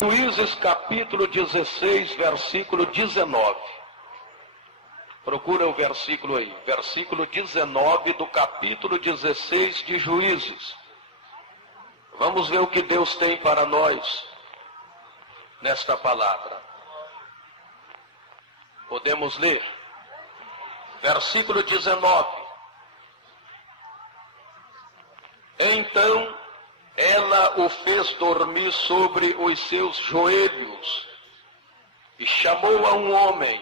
Juízes capítulo 16, versículo 19. Procura o versículo aí. Versículo 19 do capítulo 16 de Juízes. Vamos ver o que Deus tem para nós nesta palavra. Podemos ler. Versículo 19. Então ela o fez dormir sobre os seus joelhos e chamou a um homem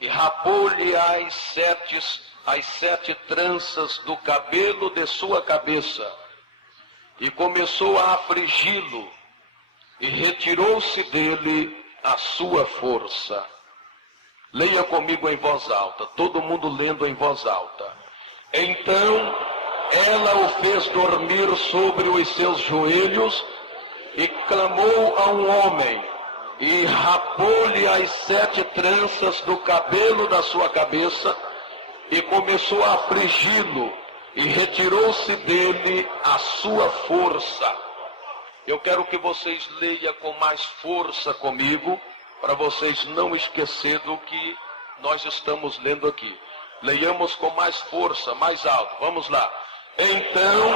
e rapou-lhe as sete tranças do cabelo de sua cabeça e começou a afligi-lo e retirou-se dele a sua força. Leia comigo em voz alta, todo mundo lendo em voz alta. Então ela o fez dormir sobre os seus joelhos e clamou a um homem e rapou-lhe as 7 tranças do cabelo da sua cabeça e começou a afligi-lo e retirou-se dele a sua força. Eu quero que vocês leiam com mais força comigo, para vocês não esquecerem do que nós estamos lendo aqui. Leiamos com mais força, mais alto. Vamos lá. Então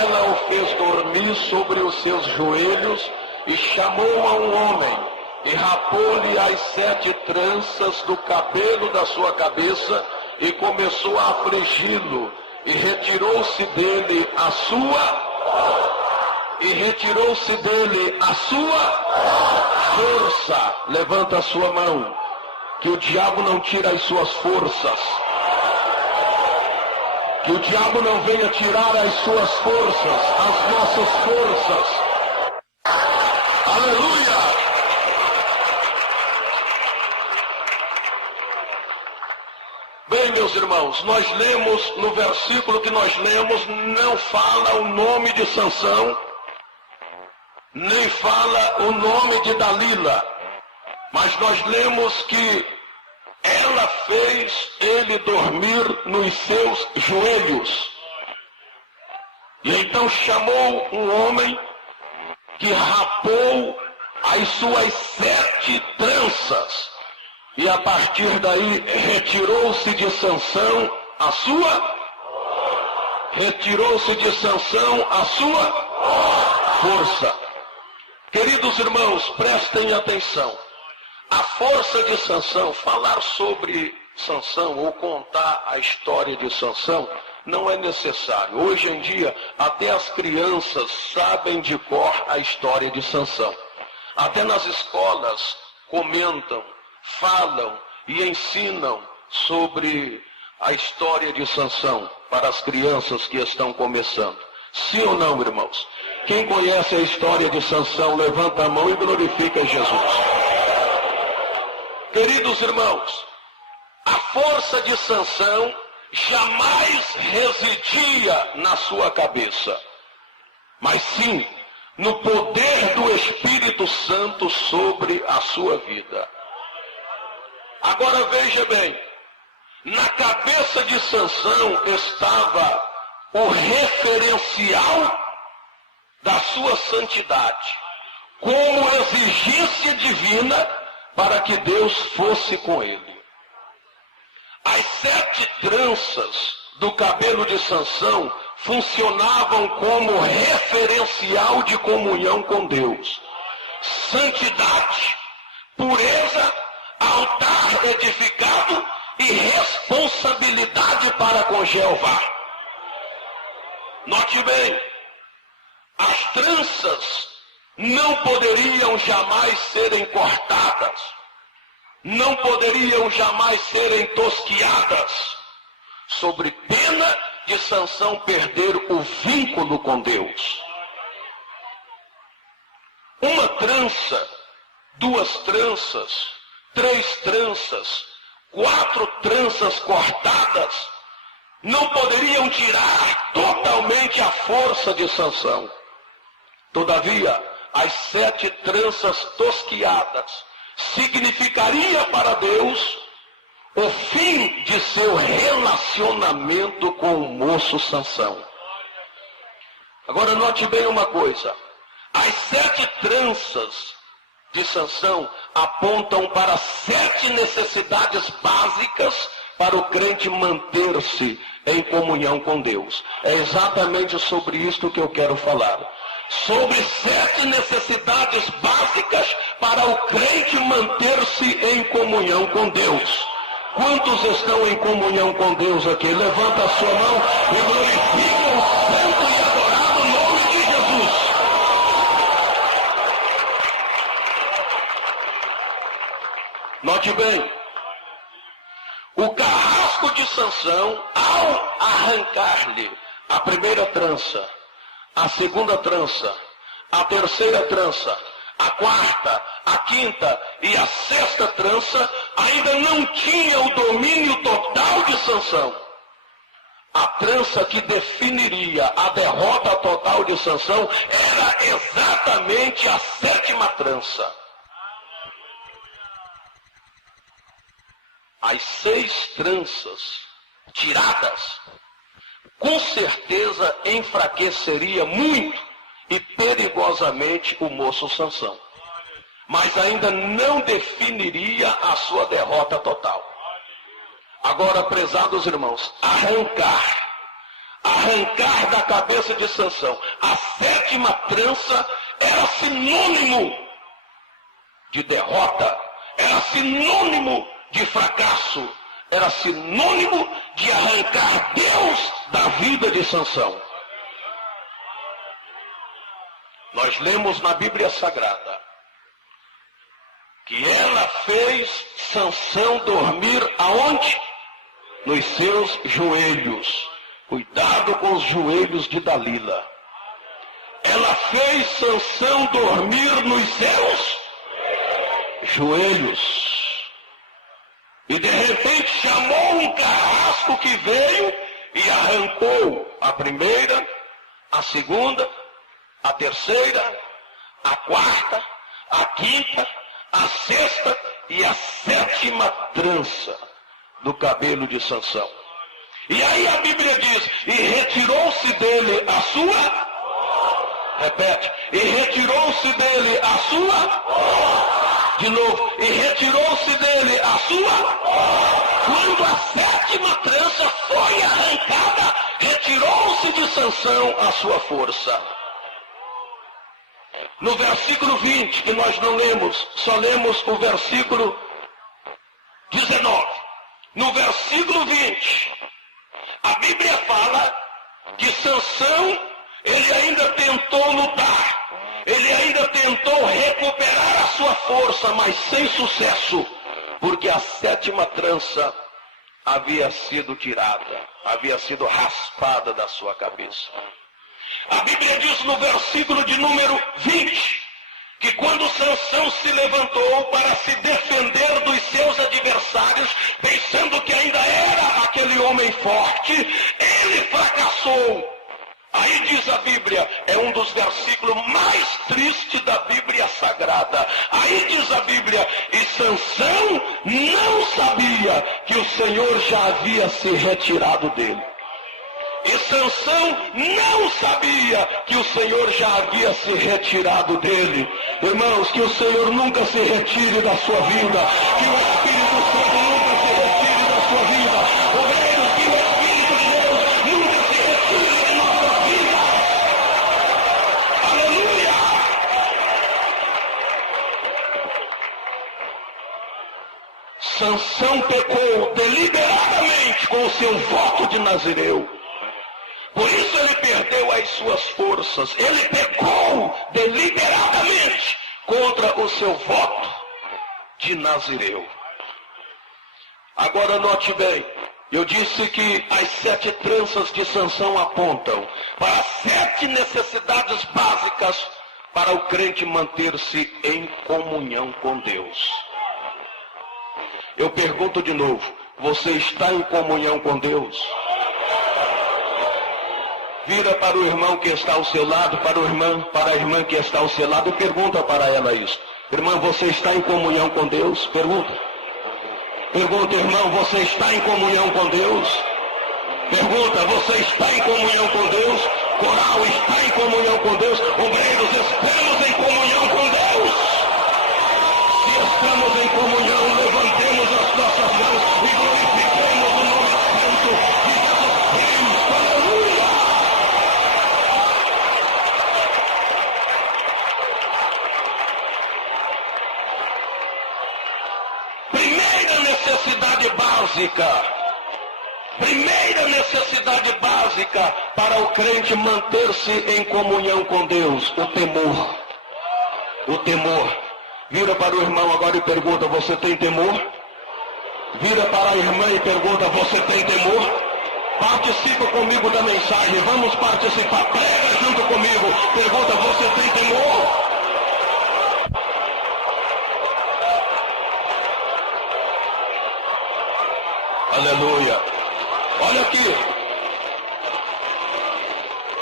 ela o fez dormir sobre os seus joelhos e chamou a um homem e rapou-lhe as 7 tranças do cabelo da sua cabeça e começou a afligi-lo e retirou-se dele a sua força. Levanta a sua mão, que o diabo não tira as suas forças. Que o diabo não venha tirar as suas forças, as nossas forças. Aleluia! Bem, meus irmãos, nós lemos, no versículo que nós lemos, não fala o nome de Sansão, nem fala o nome de Dalila, mas nós lemos que ela fez ele dormir nos seus joelhos. E então chamou um homem que rapou as suas 7 tranças. E a partir daí retirou-se de Sansão a sua força. Queridos irmãos, prestem atenção. A força de Sansão, falar sobre Sansão ou contar a história de Sansão não é necessário. Hoje em dia, até as crianças sabem de cor a história de Sansão. Até nas escolas comentam, falam e ensinam sobre a história de Sansão para as crianças que estão começando. Sim ou não, irmãos? Quem conhece a história de Sansão, levanta a mão e glorifica Jesus. Queridos irmãos, a força de Sansão jamais residia na sua cabeça, mas sim no poder do Espírito Santo sobre a sua vida. Agora veja bem, na cabeça de Sansão estava o referencial da sua santidade, como exigência divina para que Deus fosse com ele. As 7 tranças do cabelo de Sansão funcionavam como referencial de comunhão com Deus. Santidade, pureza, altar edificado e responsabilidade para com Jeová. Note bem, as tranças não poderiam jamais serem cortadas, não poderiam jamais serem tosquiadas, sobre pena de Sansão perder o vínculo com Deus. Uma trança, 2 tranças, 3 tranças, 4 tranças cortadas, não poderiam tirar totalmente a força de Sansão. Todavia, as 7 tranças tosquiadas significaria para Deus o fim de seu relacionamento com o moço Sansão. Agora note bem uma coisa. As 7 tranças de Sansão apontam para 7 necessidades básicas para o crente manter-se em comunhão com Deus. É exatamente sobre isso que eu quero falar. Sobre 7 necessidades básicas para o crente manter-se em comunhão com Deus. Quantos estão em comunhão com Deus aqui? Levanta a sua mão e glorifica o santo e adorado nome de Jesus. Note bem, o carrasco de Sansão, ao arrancar-lhe a primeira trança, a segunda trança, a terceira trança, a quarta, a quinta e a sexta trança, ainda não tinha o domínio total de Sansão. A trança que definiria a derrota total de Sansão era exatamente a 7ª trança. As 6 tranças tiradas, com certeza enfraqueceria muito e perigosamente o moço Sansão. Mas ainda não definiria a sua derrota total. Agora, prezados irmãos, arrancar da cabeça de Sansão a 7ª trança era sinônimo de derrota, era sinônimo de fracasso, era sinônimo de arrancar Deus da vida de Sansão. Nós lemos na Bíblia Sagrada que ela fez Sansão dormir aonde? Nos seus joelhos. Cuidado com os joelhos de Dalila. Ela fez Sansão dormir nos seus joelhos. E de repente chamou um carrasco que veio e arrancou a primeira, a segunda, a terceira, a quarta, a quinta, a sexta e a 7ª trança do cabelo de Sansão. E aí a Bíblia diz, e retirou-se dele a sua... Repete, e retirou-se dele a sua... De novo, e retirou-se dele a sua... Quando a 7ª trança foi arrancada, retirou-se de Sansão a sua força. No versículo 20, que nós não lemos, só lemos o versículo 19. No versículo 20, a Bíblia fala que Sansão, ele ainda tentou lutar. Ele ainda tentou recuperar a sua força, mas sem sucesso, porque a 7ª trança havia sido tirada, havia sido raspada da sua cabeça. A Bíblia diz no versículo de número 20, que quando Sansão se levantou para se defender dos seus adversários, pensando que ainda era aquele homem forte, ele fracassou. Aí diz a Bíblia, é um dos versículos mais tristes da Bíblia Sagrada. Aí diz a Bíblia, e Sansão não sabia que o Senhor já havia se retirado dele. E Sansão não sabia que o Senhor já havia se retirado dele. Irmãos, que o Senhor nunca se retire da sua vida. Que o Espírito Santo nunca se retire da sua vida. Oremos que o Espírito de Deus nunca se retire da nossa vida. Aleluia! Sansão pecou deliberadamente com o seu voto de Nazireu. Por isso ele perdeu as suas forças. Ele pecou deliberadamente contra o seu voto de Nazireu. Agora note bem, eu disse que as 7 tranças de Sansão apontam para 7 necessidades básicas para o crente manter-se em comunhão com Deus. Eu pergunto de novo, você está em comunhão com Deus? Vira para o irmão que está ao seu lado, para a irmã que está ao seu lado, e pergunta para ela isso. Irmã, você está em comunhão com Deus? Pergunta. Pergunta, irmão, você está em comunhão com Deus? Pergunta, você está em comunhão com Deus? Coral, está em comunhão com Deus? Obreiros, estamos em comunhão com Deus? estamos em comunhão, levantemos as nossas mãos e glorifiquemos o nome santo de Jesus Cristo. Aleluia! Primeira necessidade básica. Primeira necessidade básica para o crente manter-se em comunhão com Deus, o temor. O temor. Vira para o irmão agora e pergunta, você tem temor? Vira para a irmã e pergunta, você tem temor? Participa comigo da mensagem, vamos participar, prega junto comigo. Pergunta, você tem temor? Aleluia. Olha aqui.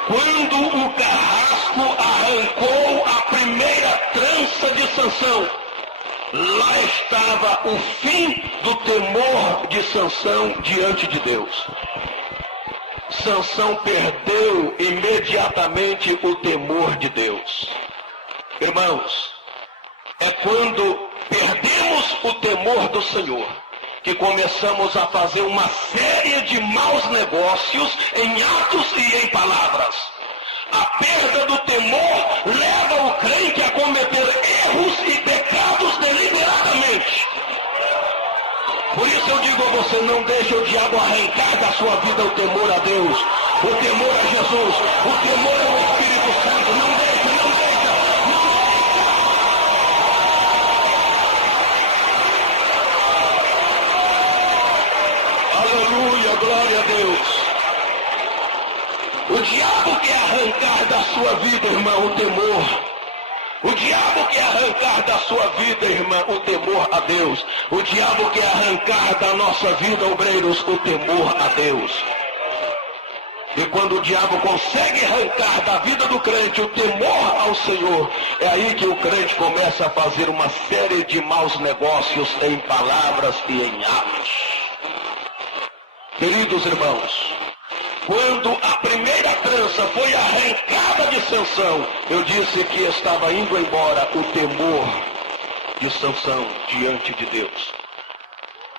Quando o carrasco arrancou a primeira trança de Sansão, lá estava o fim do temor de Sansão diante de Deus. Sansão perdeu imediatamente o temor de Deus. Irmãos, é quando perdemos o temor do Senhor que começamos a fazer uma série de maus negócios em atos e em palavras. A perda do temor leva o crente a cometer erros e pecados deliberadamente. Por isso eu digo a você, não deixe o diabo arrancar da sua vida o temor a Deus, o temor a Jesus, o temor ao Espírito Santo. Não deixa, não deixa, não deixa. Aleluia, glória a Deus. O diabo quer arrancar da sua vida, irmão, o temor. O diabo quer arrancar da sua vida, irmã, o temor a Deus. O diabo quer arrancar da nossa vida, obreiros, o temor a Deus. E quando o diabo consegue arrancar da vida do crente o temor ao Senhor, é aí que o crente começa a fazer uma série de maus negócios em palavras e em atos. Queridos irmãos, quando a primeira trança foi arrancada de Sansão, eu disse que estava indo embora o temor de Sansão diante de Deus.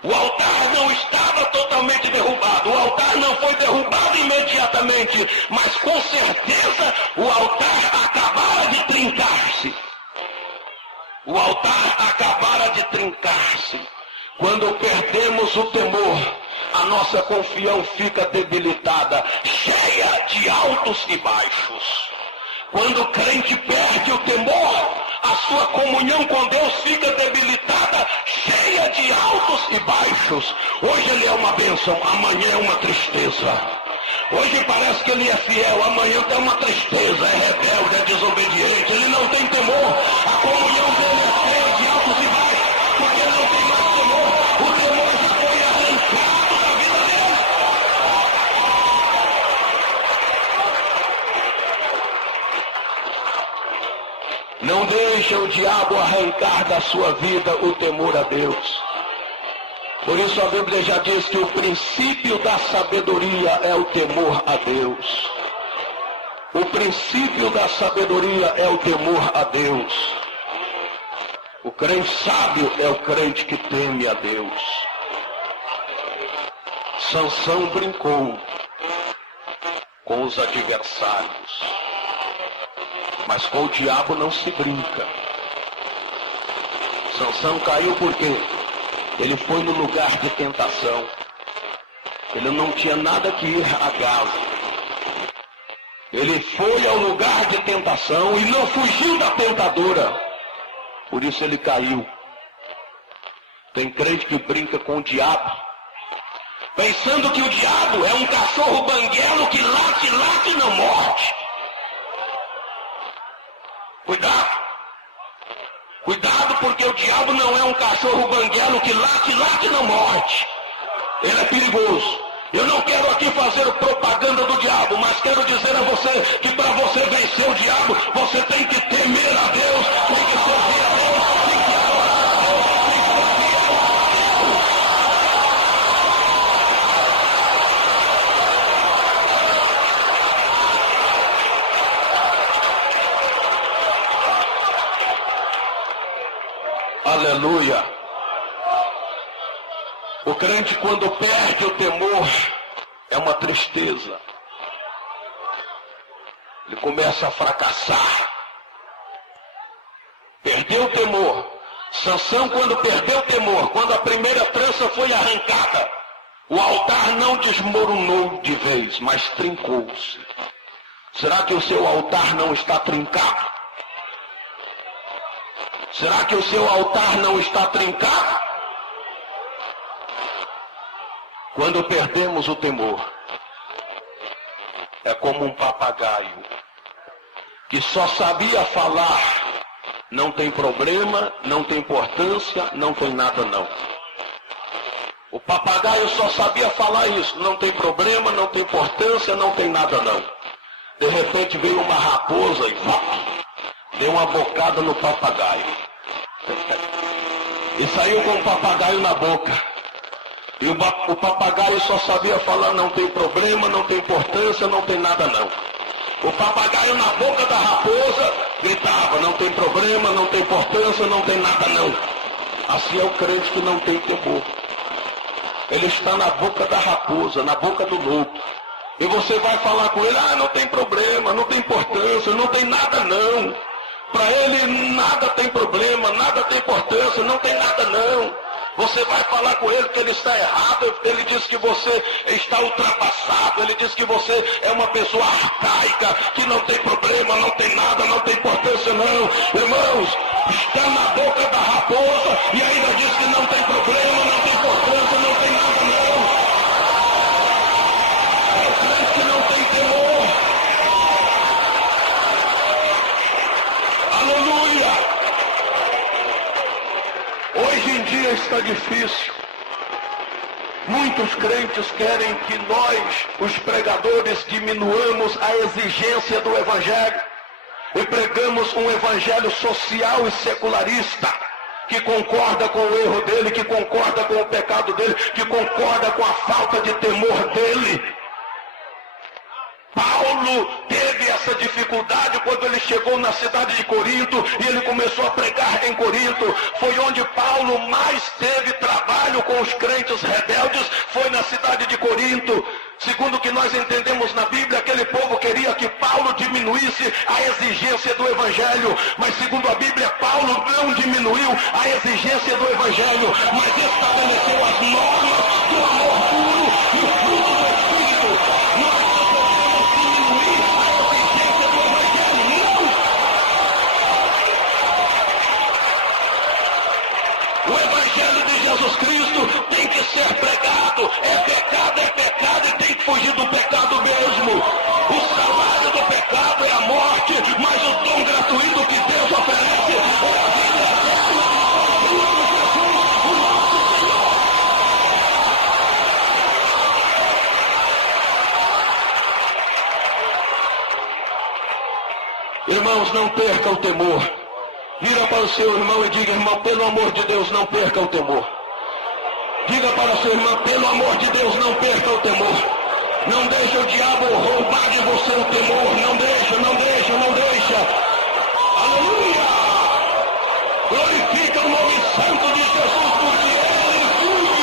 O altar não estava totalmente derrubado, o altar não foi derrubado imediatamente, mas com certeza o altar acabara de trincar-se. O altar acabara de trincar-se. Quando perdemos o temor, a nossa confiança fica debilitada, cheia de altos e baixos. Quando o crente perde o temor, a sua comunhão com Deus fica debilitada, cheia de altos e baixos. Hoje ele é uma bênção, amanhã é uma tristeza. Hoje parece que ele é fiel, amanhã tem uma tristeza, é rebelde, é desobediente, ele não tem temor. A comunhão dele é cheia de altos e baixos, porque ele não tem mais temor. O temor já foi arrancado da vida dele. Não deixe o diabo arrancar da sua vida o temor a Deus. Por isso a Bíblia já diz que o princípio da sabedoria é o temor a Deus. O princípio da sabedoria é o temor a Deus. O crente sábio é o crente que teme a Deus. Sansão brincou com os adversários, mas com o diabo não se brinca. Sansão caiu por quê? Ele foi no lugar de tentação. Ele não tinha nada que ir a Gaza. Ele foi ao lugar de tentação e não fugiu da tentadora. Por isso ele caiu. Tem crente que brinca com o diabo, pensando que o diabo é um cachorro banguelo que late, late e não morde. Cuidado. Cuidado, porque o diabo não é um cachorro banguelo que late, late e não morde. Ele é perigoso. Eu não quero aqui fazer propaganda do diabo, mas quero dizer a você que para você vencer o diabo, você tem que temer a Deus, tem que servir a Deus, tem que adorar a Deus, tem que confiar a Deus. Aleluia. O crente, quando perde o temor, é uma tristeza. Ele começa a fracassar. Perdeu o temor. Sansão, quando perdeu o temor, quando a primeira trança foi arrancada, o altar não desmoronou de vez, mas trincou-se. Será que o seu altar não está trincado? Será que o seu altar não está trincado? Quando perdemos o temor, é como um papagaio que só sabia falar. Não tem problema, não tem importância, não tem nada não. O papagaio só sabia falar isso. Não tem problema, não tem importância, não tem nada não. De repente veio uma raposa e deu uma bocada no papagaio. E saiu com o papagaio na boca. E o papagaio só sabia falar, não tem problema, não tem importância, não tem nada não. O papagaio na boca da raposa gritava, não tem problema, não tem importância, não tem nada não. Assim é o crente que não tem temor. Ele está na boca da raposa, na boca do lobo. E você vai falar com ele, não tem problema, não tem importância, não tem nada não. Para ele nada tem problema, nada tem importância, não tem nada não. Você vai falar com ele que ele está errado, ele diz que você está ultrapassado, ele diz que você é uma pessoa arcaica, que não tem problema, não tem nada, não tem importância não. Irmãos, está na boca da raposa e ainda diz que não tem problema, não tem importância, não tem nada não. É o crente que não tem temor. Aleluia! Hoje em dia está difícil. Muitos crentes querem que nós, os pregadores, diminuamos a exigência do evangelho e pregamos um evangelho social e secularista, que concorda com o erro dele, que concorda com o pecado dele, que concorda com a falta de temor dele. Paulo teve essa dificuldade quando ele chegou na cidade de Corinto e ele começou a pregar em Corinto. Foi onde Paulo mais teve trabalho com os crentes rebeldes, foi na cidade de Corinto. Segundo o que nós entendemos na Bíblia, aquele povo queria que Paulo diminuísse a exigência do Evangelho. Mas segundo a Bíblia, Paulo não diminuiu a exigência do Evangelho, mas estabeleceu as normas do amor puro e o fruto do Espírito. Nós o Evangelho de Jesus Cristo tem que ser pregado. É pecado e tem que fugir do pecado mesmo. O salário do pecado é a morte, mas o dom gratuito que Deus oferece é a vida eterna em Cristo Jesus, o nosso Senhor. Irmãos, não perca o temor. Vira para o seu irmão e diga, irmão, pelo amor de Deus, não perca o temor. Diga para o seu irmão, pelo amor de Deus, não perca o temor. Não deixe o diabo roubar de você o temor. Não deixa, não deixa, não deixa. Aleluia! Glorifica o nome santo de Jesus, porque Ele vive.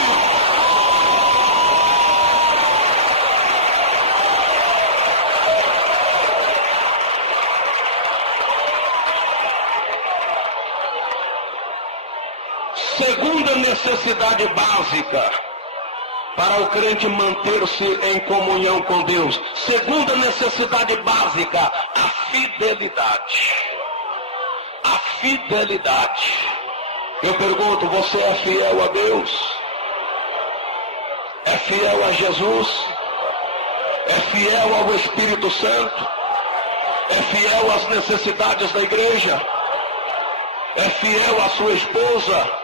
Segunda necessidade básica para o crente manter-se em comunhão com Deus. Segunda necessidade básica, a fidelidade. A fidelidade. Eu pergunto, você é fiel a Deus? É fiel a Jesus? É fiel ao Espírito Santo? É fiel às necessidades da igreja? É fiel à sua esposa?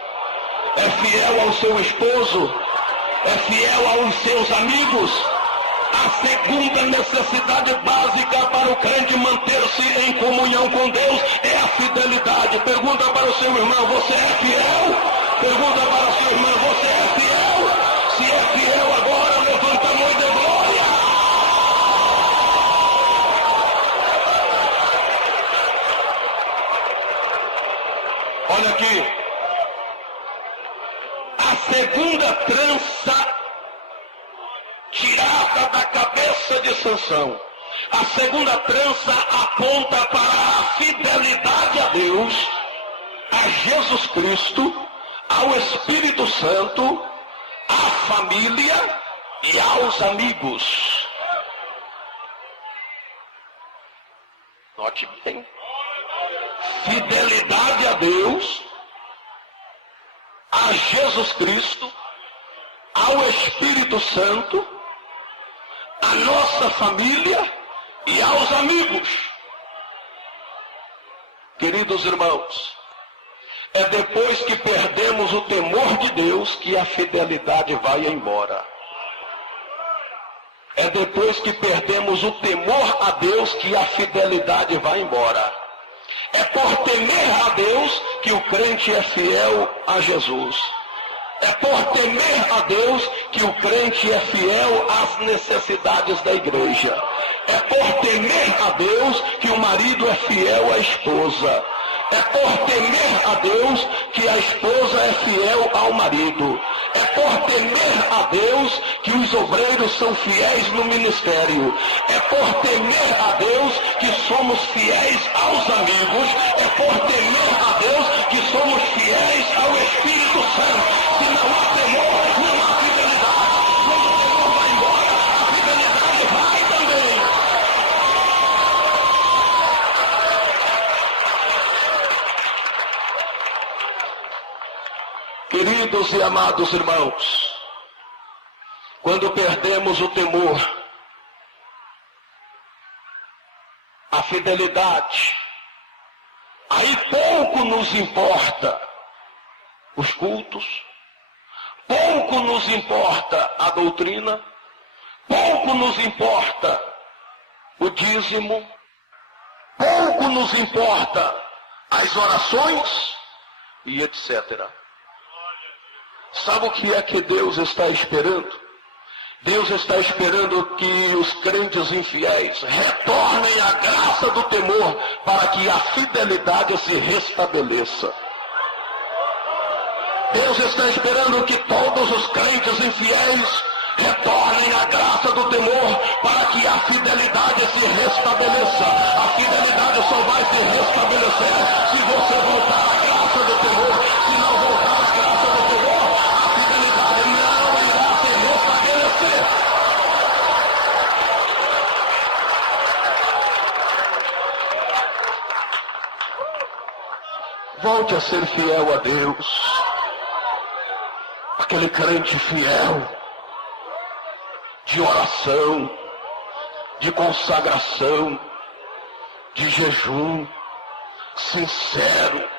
É fiel ao seu esposo? É fiel aos seus amigos? A segunda necessidade básica para o crente manter-se em comunhão com Deus é a fidelidade. Pergunta para o seu irmão, você é fiel? Pergunta para o seu irmão, você é fiel? Se é fiel agora, levanta a mão de glória. Olha aqui. segunda trança tirada da cabeça de Sansão. A segunda trança aponta para a fidelidade a Deus, a Jesus Cristo, ao Espírito Santo, à família e aos amigos. Note bem. Fidelidade a Deus, a Jesus Cristo, ao Espírito Santo, à nossa família e aos amigos. Queridos irmãos, é depois que perdemos o temor de Deus que a fidelidade vai embora. É depois que perdemos o temor a Deus que a fidelidade vai embora. É por temer a Deus que o crente é fiel a Jesus. É por temer a Deus que o crente é fiel às necessidades da igreja. É por temer a Deus que o marido é fiel à esposa. É por temer a Deus que a esposa é fiel ao marido. É por temer a Deus que os obreiros são fiéis no ministério. É por temer a Deus que somos fiéis aos amigos. É por temer a Deus que somos fiéis ao Espírito Santo. Se não há temor, não há fidelidade. Quando o temor vai embora, a fidelidade vai também. Queridos e amados irmãos, quando perdemos o temor, a fidelidade, aí pouco nos importa os cultos, pouco nos importa a doutrina, pouco nos importa o dízimo, pouco nos importa as orações e etc. Sabe o que é que Deus está esperando? Deus está esperando que os crentes infiéis retornem à graça do temor para que a fidelidade se restabeleça. Deus está esperando que todos os crentes infiéis retornem à graça do temor para que a fidelidade se restabeleça. A fidelidade só vai se restabelecer se você voltar à graça do temor. Se não voltar à graça do temor, a fidelidade não irá se restabelecer. Volte a ser fiel a Deus. Aquele crente fiel, de oração, de consagração, de jejum, sincero,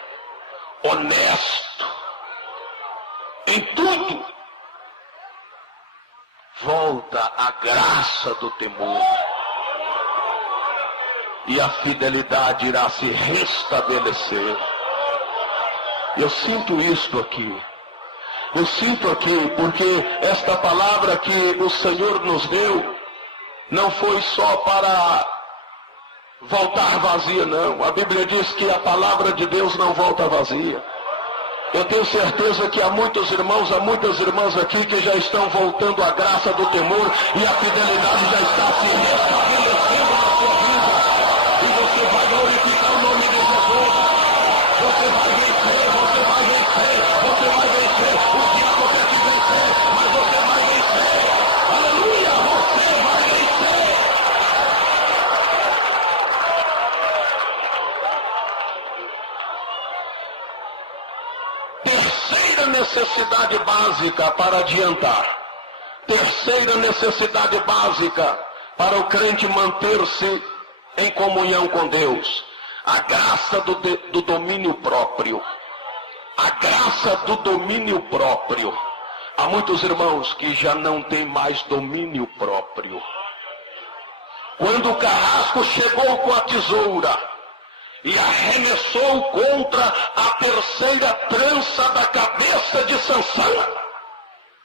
honesto, em tudo, volta à graça do temor. E a fidelidade irá se restabelecer. Eu sinto isto aqui. Eu sinto aqui, porque esta palavra que o Senhor nos deu não foi só para voltar vazia, não. A Bíblia diz que a palavra de Deus não volta vazia. Eu tenho certeza que há muitos irmãos, há muitas irmãs aqui que já estão voltando à graça do temor e a fidelidade já está se restabelecendo na sua vida. E você vai glorificar o nome de Jesus. Você vai vencer, você vai vencer, você vai vencer. O diabo quer te vencer, mas você vai vencer. Aleluia, você vai vencer. Terceira necessidade básica para adiantar. Terceira necessidade básica para o crente manter-se em comunhão com Deus. A graça do domínio próprio. A graça do domínio próprio. Há muitos irmãos que já não têm mais domínio próprio. Quando o carrasco chegou com a tesoura e arremessou contra a terceira trança da cabeça de Sansão,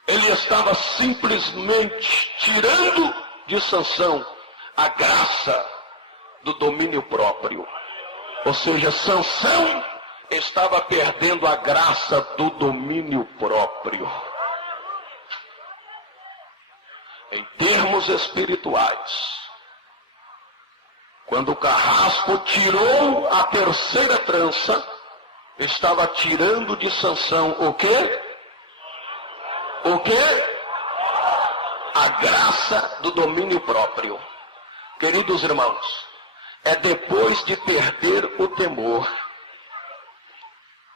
ele estava simplesmente tirando de Sansão a graça do domínio próprio. Ou seja, Sansão estava perdendo a graça do domínio próprio. Em termos espirituais, quando o carrasco tirou a terceira trança, estava tirando de Sansão o quê? O quê? A graça do domínio próprio. Queridos irmãos, é depois de perder o temor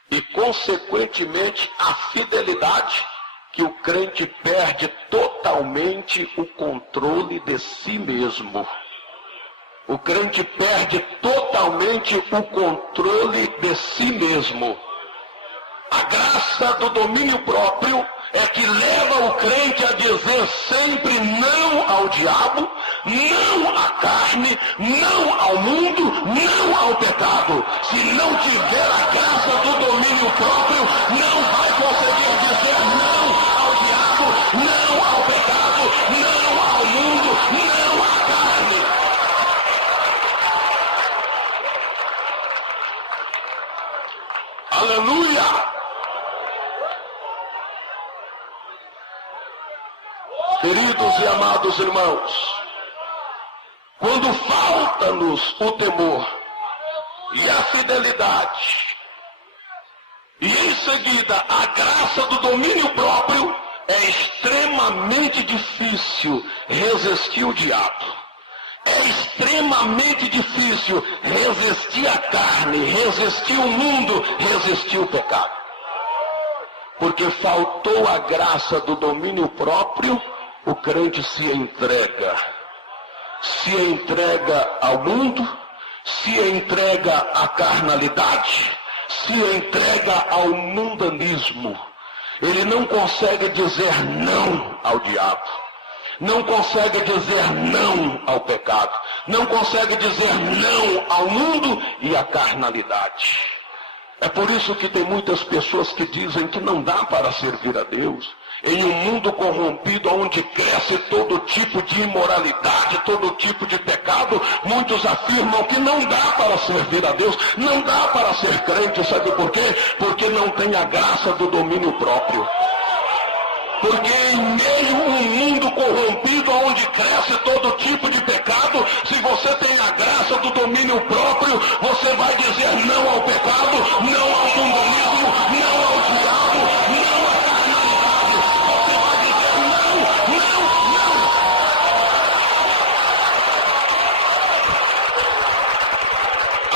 e, consequentemente, a fidelidade, que o crente perde totalmente o controle de si mesmo. O crente perde totalmente o controle de si mesmo. A graça do domínio próprio é que leva o crente a dizer sempre não ao diabo, não à carne, não ao mundo, não ao pecado. Se não tiver a graça do domínio próprio, não vai conseguir dizer não ao diabo, não ao pecado, não ao mundo, não à carne. Aleluia! Queridos e amados irmãos, quando falta-nos o temor e a fidelidade, e em seguida a graça do domínio próprio, é extremamente difícil resistir o diabo. É extremamente difícil resistir a carne, resistir o mundo, resistir o pecado. Porque faltou a graça do domínio próprio, o crente se entrega ao mundo, se entrega à carnalidade, se entrega ao mundanismo. Ele não consegue dizer não ao diabo, não consegue dizer não ao pecado, não consegue dizer não ao mundo e à carnalidade. É por isso que tem muitas pessoas que dizem que não dá para servir a Deus. Em um mundo corrompido, onde cresce todo tipo de imoralidade, todo tipo de pecado, muitos afirmam que não dá para servir a Deus, não dá para ser crente. Sabe por quê? Porque não tem a graça do domínio próprio. Porque em meio a um mundo corrompido, onde cresce todo tipo de pecado, se você tem a graça do domínio próprio, você vai dizer não ao pecado, não ao mundanismo, não ao diabo, não à carnalidade. Você vai dizer não, não, não.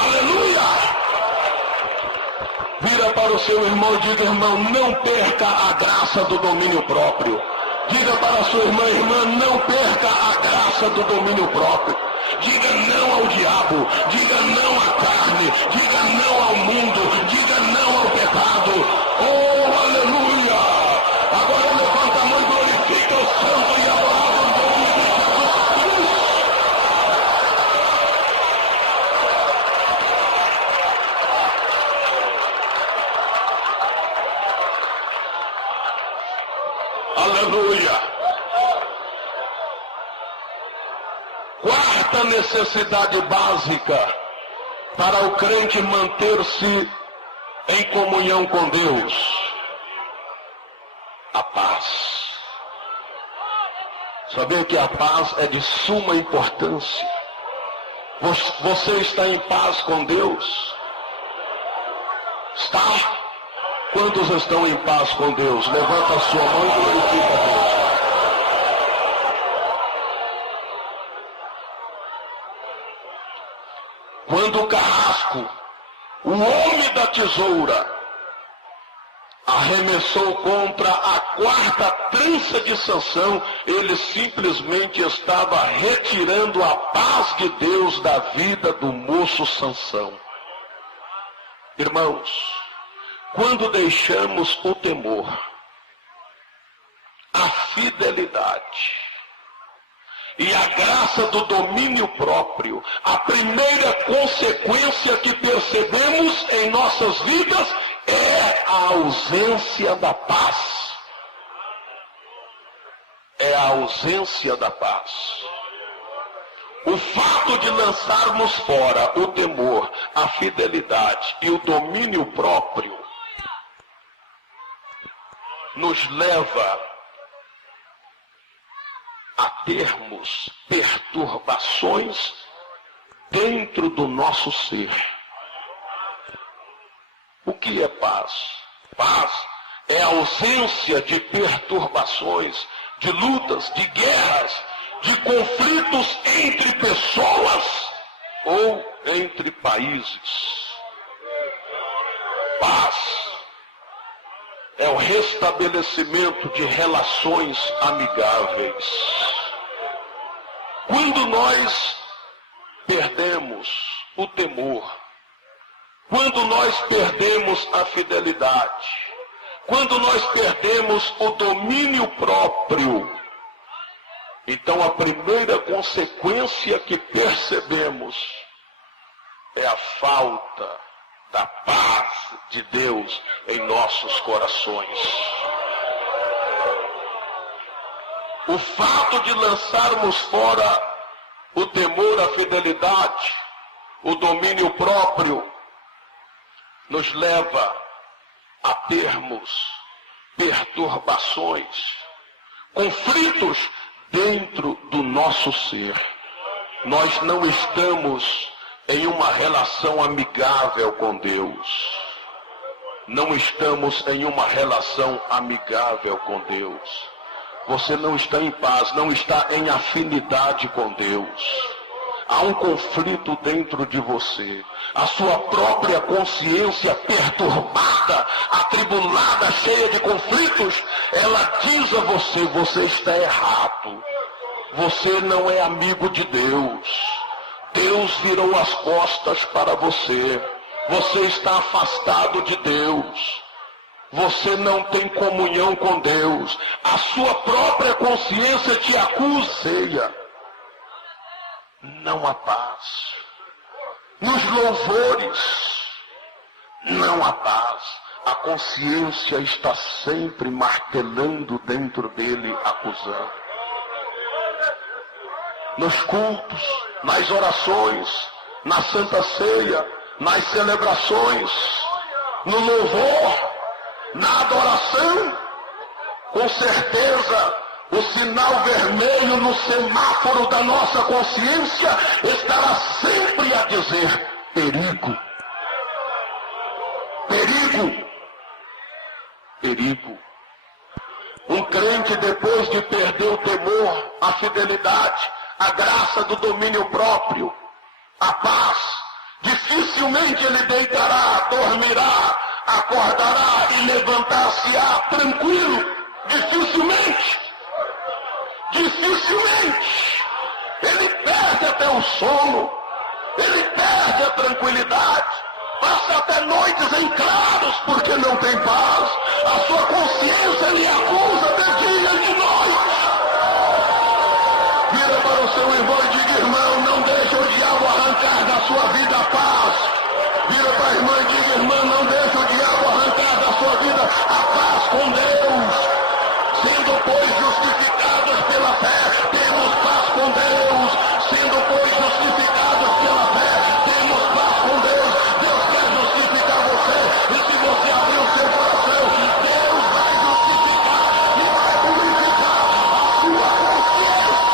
Aleluia! Vira para o seu irmão e diga: irmão, não perca a graça do domínio próprio. Diga para a sua irmã, não perca a graça do domínio próprio. Diga não ao diabo, diga não à carne, diga não ao mundo, diga não ao pecado. Oh, aleluia! Agora levanta a mão e glorifica o santo e adorado nome de Jesus. Aleluia! Quarta necessidade básica para o crente manter-se em comunhão com Deus: a paz. Sabia que a paz é de suma importância? Você está em paz com Deus? Está? Quantos estão em paz com Deus? Levanta a sua mão e glorifica a Deus. Quando o carrasco, o homem da tesoura, arremessou contra a quarta trança de Sansão, ele simplesmente estava retirando a paz de Deus da vida do moço Sansão. Irmãos, quando deixamos o temor, a fidelidade e a graça do domínio próprio, a primeira consequência que percebemos em nossas vidas é a ausência da paz. É a ausência da paz. O fato de lançarmos fora o temor, a fidelidade e o domínio próprio nos leva a termos perturbações dentro do nosso ser. O que é paz? Paz é a ausência de perturbações, de lutas, de guerras, de conflitos entre pessoas ou entre países. Paz é o restabelecimento de relações amigáveis. Quando nós perdemos o temor, quando nós perdemos a fidelidade, quando nós perdemos o domínio próprio, então a primeira consequência que percebemos é a falta da paz de Deus em nossos corações. O fato de lançarmos fora o temor, a fidelidade, o domínio próprio, nos leva a termos perturbações, conflitos dentro do nosso ser. Nós não estamos em uma relação amigável com Deus. Não estamos em uma relação amigável com Deus. Você não está em paz, não está em afinidade com Deus. Há um conflito dentro de você. A sua própria consciência perturbada, atribulada, cheia de conflitos, ela diz a você, você está errado. Você não é amigo de Deus. Deus virou as costas para você. Você está afastado de Deus. Você não tem comunhão com Deus. A sua própria consciência te acusa. Não há paz. Nos louvores, não há paz. A consciência está sempre martelando dentro dele, acusando. Nos cultos, nas orações, na Santa Ceia, nas celebrações, no louvor, na adoração, com certeza o sinal vermelho no semáforo da nossa consciência estará sempre a dizer: perigo, perigo, perigo. Um crente, depois de perder o temor, a fidelidade, a graça do domínio próprio, a paz, dificilmente ele deitará, dormirá, acordará e levantar-se-á tranquilo. Dificilmente. Ele perde até o sono, ele perde a tranquilidade, passa até noites em claros porque não tem paz. A sua consciência lhe acusa de dia e de noite. Vira para o seu irmão e diga: irmão, não deixe o diabo arrancar da sua vida a paz. Vira para a irmã e diga: irmã, não deixe o diabo arrancar da sua vida a paz com Deus. Sendo, pois, justificados pela fé, temos paz com Deus. Sendo, pois, justificados pela fé, temos paz com Deus. Deus quer justificar você. E se você abrir o seu coração, Deus vai justificar e vai purificar a sua consciência.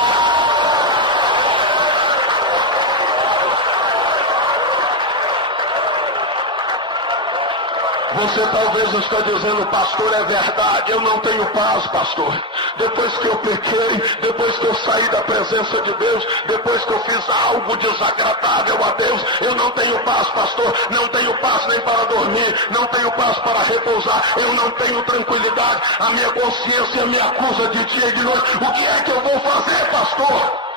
Você talvez está dizendo: pastor, é verdade, eu não tenho paz, pastor. Depois que eu pequei, depois que eu saí da presença de Deus, depois que eu fiz algo desagradável a Deus, eu não tenho paz, pastor. Não tenho paz nem para dormir, não tenho paz para repousar, eu não tenho tranquilidade. A minha consciência me acusa de dia e de noite. O que é que eu vou fazer, pastor?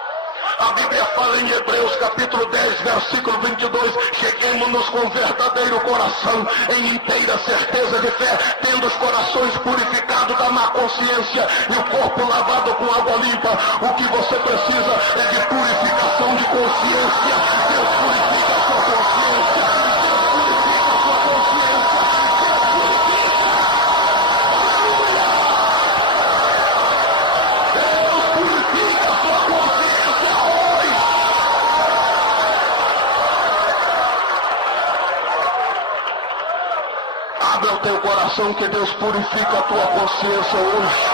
A Bíblia fala em Hebreus capítulo 10, versículo 22, cheguemos-nos com verdadeiro coração, em inteira certeza de fé, tendo os corações purificados da má consciência e o corpo lavado com água limpa. O que você precisa é de purificação de consciência. Deus purifica a sua consciência. Deus purifica a sua consciência. Deus purifica. Aleluia! Deus purifica a sua consciência hoje. coração que Deus purifica a tua consciência hoje.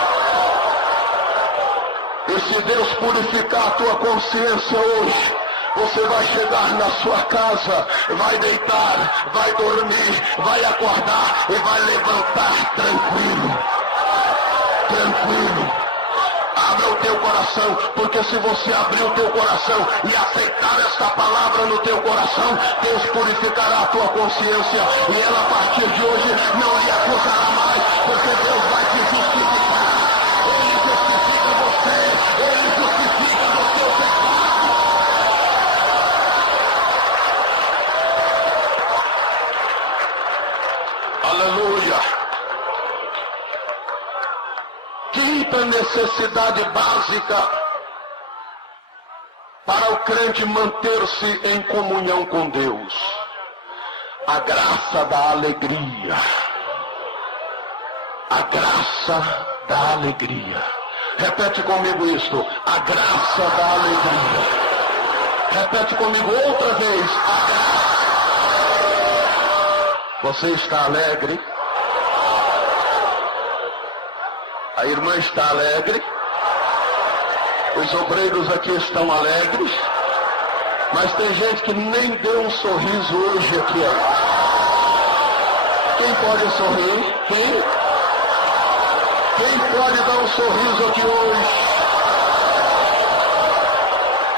E se Deus purificar a tua consciência hoje, você vai chegar na sua casa, vai deitar, vai dormir, vai acordar e vai levantar tranquilo. Tranquilo. Abra o teu coração, porque se você abrir o teu coração e aceitar esta palavra no teu coração, Deus purificará a tua consciência e ela a partir de hoje não lhe acusará mais, porque Deus vai te justificar. Ele justifica você, Ele justifica o teu pecado. Aleluia. Quinta necessidade básica para o crente manter-se em comunhão com Deus: a graça da alegria. A graça da alegria. Repete comigo isto: a graça da alegria. Repete comigo outra vez: a graça. Você está alegre? A irmã está alegre, os obreiros aqui estão alegres, mas tem gente que nem deu um sorriso hoje aqui. Ó. Quem pode sorrir? Quem? Quem pode dar um sorriso aqui hoje?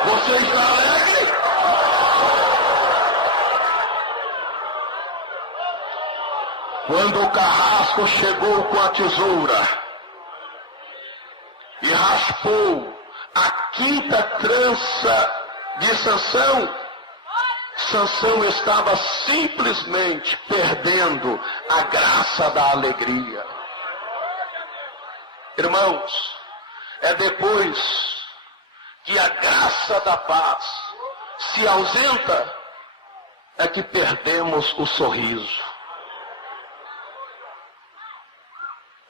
Você está alegre? Quando o carrasco chegou com a tesoura e raspou a quinta trança de Sansão, Sansão estava simplesmente perdendo a graça da alegria. Irmãos, é depois que a graça da paz se ausenta, é que perdemos o sorriso.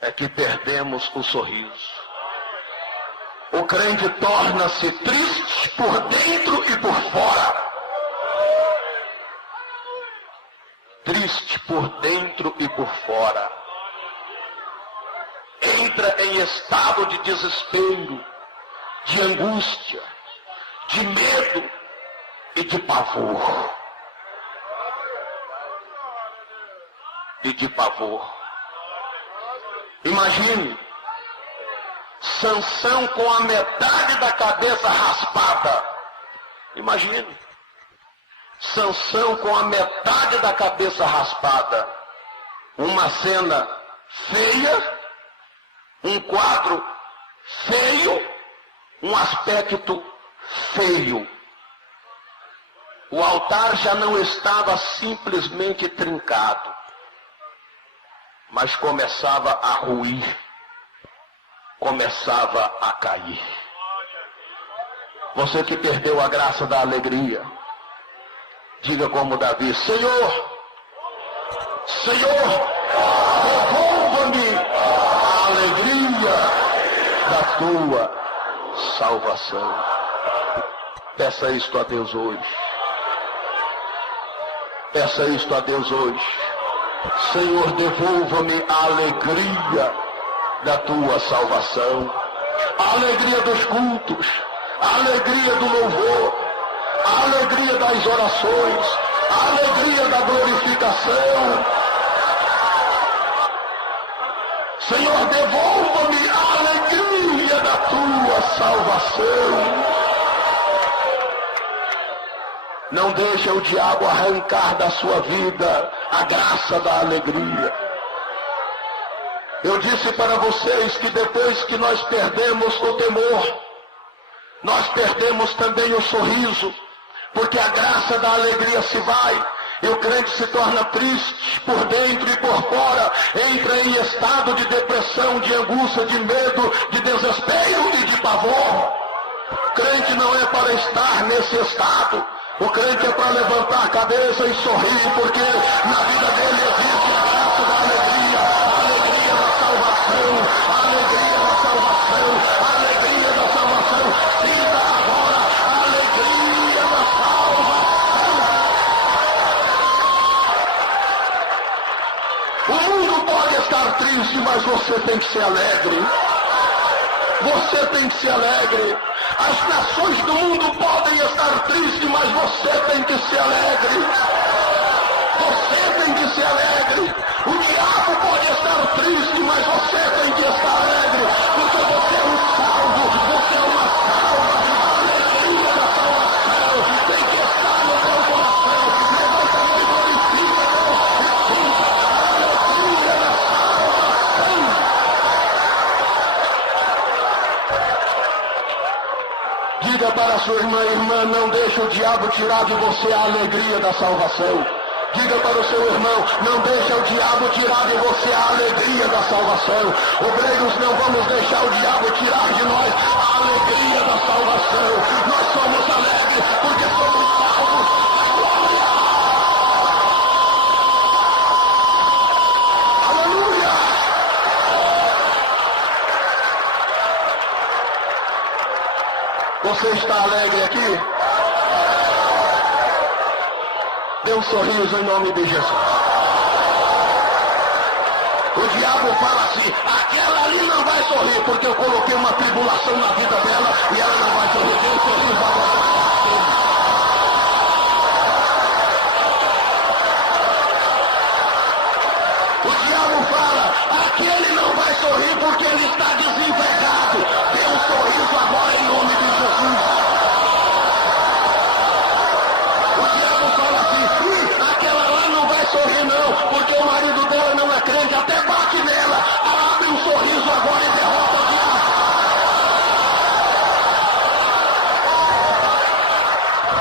É que perdemos o sorriso. O crente torna-se triste por dentro e por fora. Triste por dentro e por fora. Entra em estado de desespero, de angústia, de medo e de pavor. E de pavor. Imagine Sansão com a metade da cabeça raspada. Imagine. Sansão com a metade da cabeça raspada. Uma cena feia, um quadro feio, um aspecto feio. O altar já não estava simplesmente trincado, mas começava a ruir. Começava a cair. Você que perdeu a graça da alegria, diga como Davi: Senhor, Senhor, devolva-me a alegria da tua salvação. Peça isto a Deus hoje. Peça isto a Deus hoje. Senhor, devolva-me a alegria da tua salvação, a alegria dos cultos, a alegria do louvor, a alegria das orações, a alegria da glorificação. Senhor, devolva-me a alegria da tua salvação. Não deixe o diabo arrancar da sua vida a graça da alegria. Eu disse para vocês que depois que nós perdemos o temor, nós perdemos também o sorriso, porque a graça da alegria se vai, e o crente se torna triste por dentro e por fora, entra em estado de depressão, de angústia, de medo, de desespero e de pavor. O crente não é para estar nesse estado, o crente é para levantar a cabeça e sorrir, porque na vida dele existe a graça da alegria, a alegria da salvação, a alegria da salvação, a alegria da salvação. Sinta agora a alegria da salvação. O mundo pode triste, mas você tem que ser alegre. Você tem que ser alegre. As nações do mundo podem estar tristes, mas você tem que ser alegre. Você tem que ser alegre. O diabo pode estar triste, mas você tem que estar alegre. Porque você é um salvo, você é uma salva. A alegria da salvação tem que estar no teu coração. Levanta a mão e glorifica Deus. A alegria da salvação. Diga para sua irmã, não deixe o diabo tirar de você a alegria da salvação. Diga para o seu irmão, não deixa o diabo tirar de você a alegria da salvação. Obreiros, não vamos deixar o diabo tirar de nós a alegria da salvação. Nós somos alegres porque somos salvos. Glória! Aleluia! Você está alegre aqui? Dê um sorriso em nome de Jesus. O diabo fala assim, aquela ali não vai sorrir, porque eu coloquei uma tribulação na vida dela e ela não vai sorrir. Dê um sorriso agora. O diabo fala, aquele não vai sorrir porque ele está desempregado. Dê um sorriso agora em nome de Jesus. Sorrir não, porque o marido dela não é crente, até bate nela, abre um sorriso agora e derrota o diabo.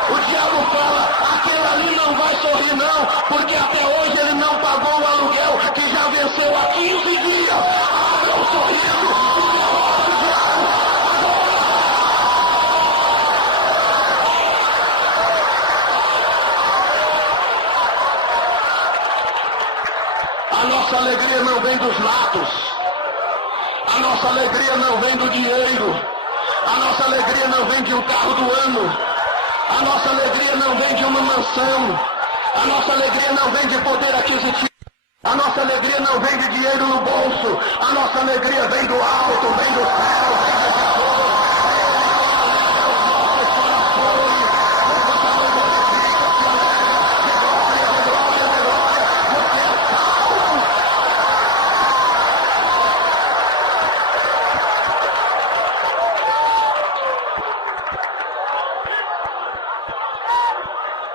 O diabo fala, aquele ali não vai sorrir não, porque até hoje ele não pagou o aluguel, que já venceu há 15 dias. Abre um sorriso e derrota o diabo. A nossa alegria não vem dos lados. A nossa alegria não vem do dinheiro. A nossa alegria não vem de um carro do ano. A nossa alegria não vem de uma mansão. A nossa alegria não vem de poder aquisitivo. A nossa alegria não vem de dinheiro no bolso. A nossa alegria vem do alto, vem do céu, vem de Jesus.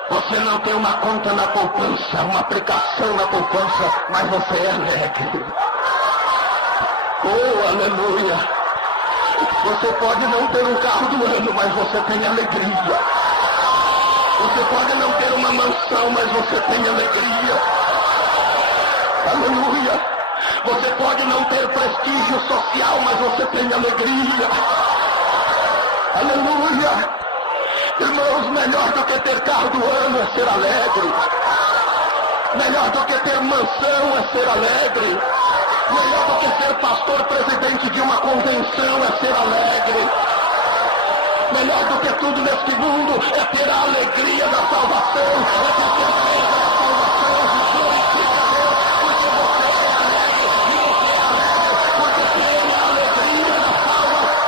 Você não tem uma conta na poupança, uma aplicação na poupança, mas você é alegre. Oh, aleluia! Você pode não ter um carro do ano, mas você tem alegria. Você pode não ter uma mansão, mas você tem alegria. Aleluia! Você pode não ter prestígio social, mas você tem alegria. Aleluia! Irmãos, melhor do que ter carro do ano é ser alegre. Melhor do que ter mansão é ser alegre. Melhor do que ser pastor presidente de uma convenção é ser alegre. Melhor do que tudo neste mundo é ter a alegria da salvação. É ter certeza da salvação. Glorifica a Deus, porque você é alegre. E você é alegre porque tem a alegria da salvação.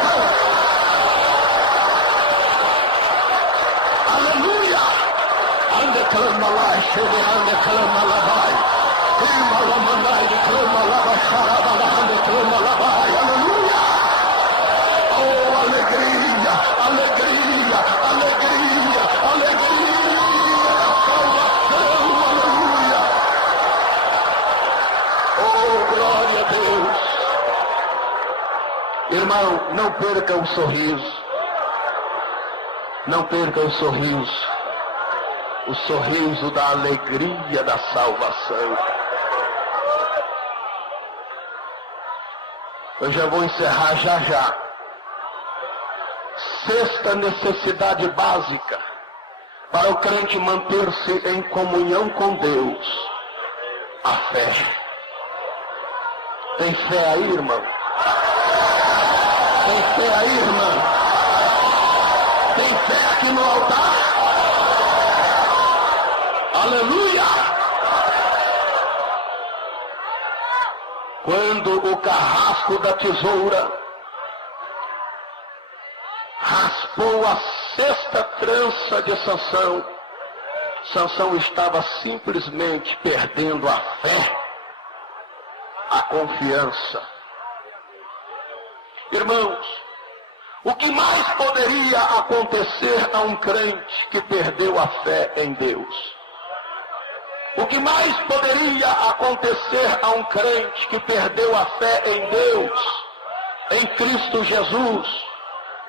Aleluia! Ande clama lá, chegue, ande clama lá, vai. Clima lá, mandai, clama lá, vai, xaraba lá, ande clama lá, vai. Aleluia! Oh, alegria, alegria, alegria, alegria, salvação, aleluia! Oh, glória a Deus! Irmão, não perca o sorriso. Não perca o sorriso da alegria da salvação. Eu já vou encerrar já. Sexta necessidade básica para o crente manter-se em comunhão com Deus: a fé. Tem fé aí, irmão? Tem fé aí, irmão? Tem fé aqui no altar? Aleluia! Quando quando o carrasco da tesoura raspou a sexta trança de Sansão, Sansão estava simplesmente perdendo a fé, a confiança. Irmãos, o que mais poderia acontecer a um crente que perdeu a fé em Deus? O que mais poderia acontecer a um crente que perdeu a fé em Deus, em Cristo Jesus,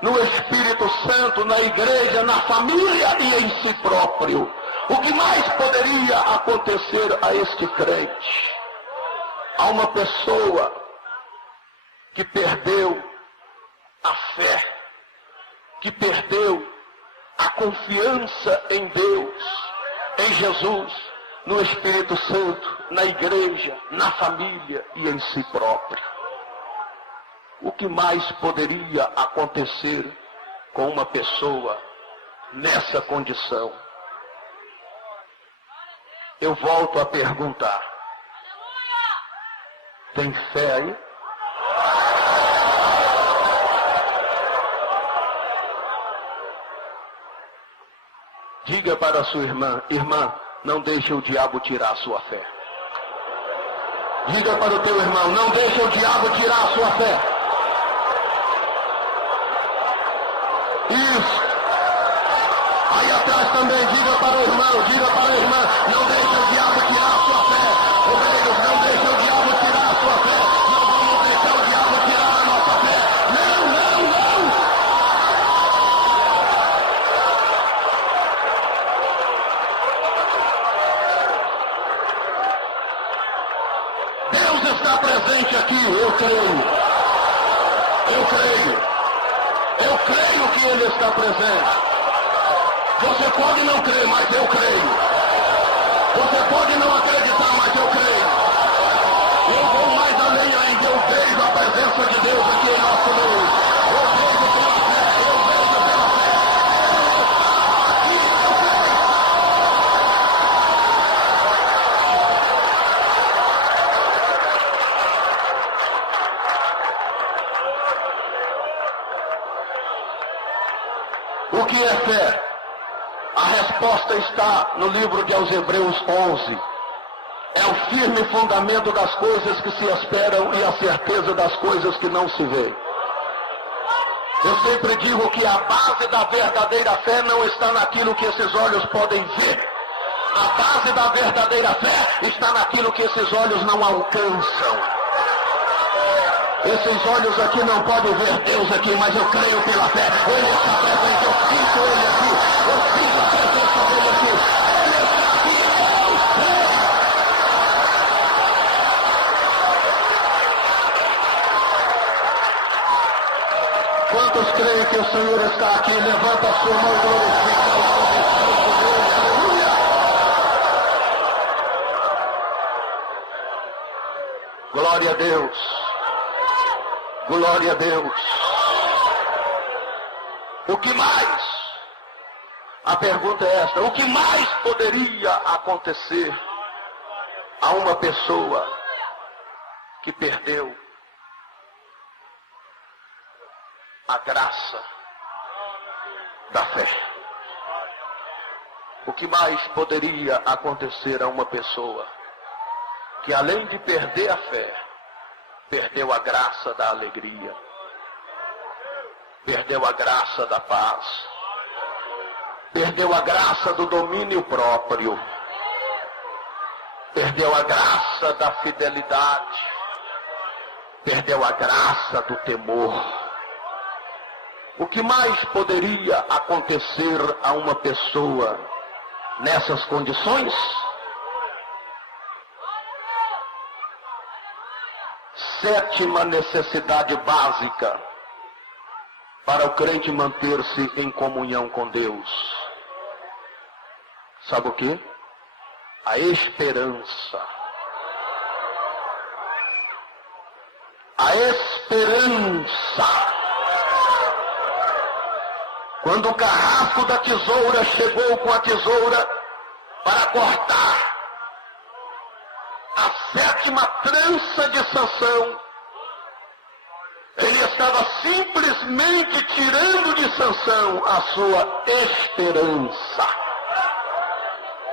no Espírito Santo, na igreja, na família e em si próprio? O que mais poderia acontecer a este crente? A uma pessoa que perdeu a fé, que perdeu a confiança em Deus, em Jesus, no Espírito Santo, na igreja, na família e em si próprio. O que mais poderia acontecer com uma pessoa nessa condição? Eu volto a perguntar: tem fé aí? Diga para a sua irmã: irmã, não deixe o diabo tirar a sua fé. Diga para o teu irmão: não deixe o diabo tirar a sua fé. Isso. Aí atrás também, diga para o irmão, diga para a irmã: não deixe o diabo tirar a sua fé. Obreiros, não deixe o diabo tirar a sua fé. Não vamos deixar o diabo tirar a nossa fé. Não, não, não. Deus está presente aqui, eu creio. Eu creio. Eu creio que Ele está presente. Você pode não crer, mas eu creio. Você pode não acreditar, mas eu creio. Eu vou mais além ainda. Eu vejo a presença de Deus aqui em nosso meio. Eu vejo pela fé, eu vejo pela fé. Aqui eu creio. O que é fé? A resposta está no livro de aos Hebreus 11. É o firme fundamento das coisas que se esperam e a certeza das coisas que não se vê. Eu sempre digo que a base da verdadeira fé não está naquilo que esses olhos podem ver. A base da verdadeira fé está naquilo que esses olhos não alcançam. Esses olhos aqui não podem ver Deus aqui, mas eu creio pela fé. Ele está presente, eu sinto Ele aqui. Eu sinto a presença dele aqui. Ele está aqui, eu creio. Quantos creem que o Senhor está aqui? Levanta a sua mão e glorifica o nome santo dele. Aleluia! Glória a Deus. Glória a Deus. O que mais? A pergunta é esta: o que mais poderia acontecer a uma pessoa que perdeu a graça da fé? O que mais poderia acontecer a uma pessoa que, além de perder a fé, perdeu a graça da alegria, perdeu a graça da paz, perdeu a graça do domínio próprio, perdeu a graça da fidelidade, perdeu a graça do temor? O que mais poderia acontecer a uma pessoa nessas condições? Sétima necessidade básica para o crente manter-se em comunhão com Deus. Sabe o quê? A esperança. A esperança. Quando o carrasco da tesoura chegou com a tesoura para cortar a 7 última trança de Sansão, ele estava simplesmente tirando de Sansão a sua esperança.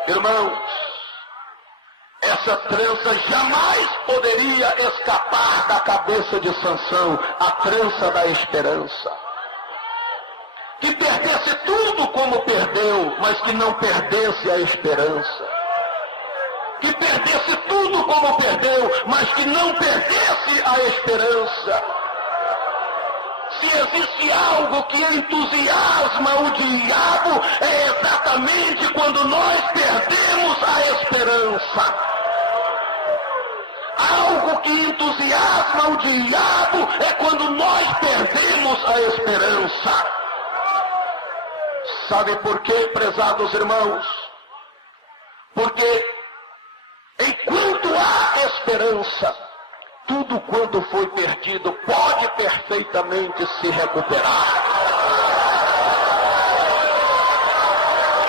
Irmãos, essa trança jamais poderia escapar da cabeça de Sansão, a trança da esperança. Que perdesse tudo como perdeu, mas que não perdesse a esperança. Que perdesse tudo como perdeu, mas que não perdesse a esperança. Se existe algo que entusiasma o diabo, é exatamente quando nós perdemos a esperança. Algo que entusiasma o diabo é quando nós perdemos a esperança. Sabe por quê, prezados irmãos? Porque enquanto há esperança, tudo quanto foi perdido pode perfeitamente se recuperar.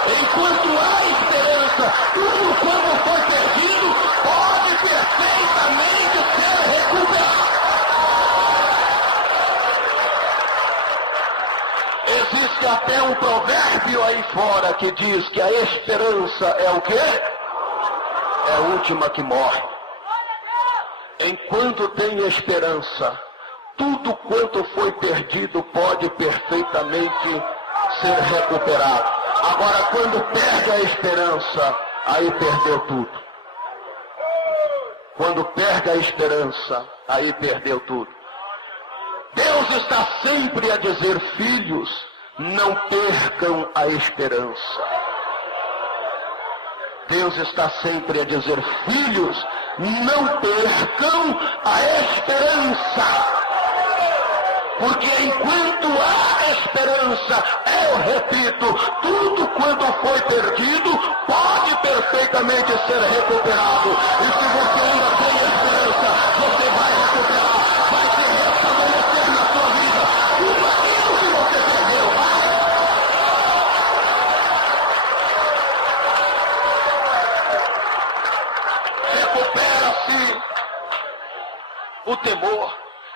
Enquanto há esperança, tudo quanto foi perdido pode perfeitamente ser recuperado. Existe até um provérbio aí fora que diz que a esperança é o quê? É a última que morre. Enquanto tem esperança, tudo quanto foi perdido pode perfeitamente ser recuperado. Agora, quando perde a esperança, aí perdeu tudo. Quando perde a esperança, aí perdeu tudo. Deus está sempre a dizer, filhos, não percam a esperança. Deus está sempre a dizer, filhos, não percam a esperança. Porque enquanto há esperança, eu repito, tudo quanto foi perdido pode perfeitamente ser recuperado. E se você ainda tem esperança, você vai recuperar, vai se restabelecer na sua vida tudo aquilo que você perdeu. Recupera-se o temor,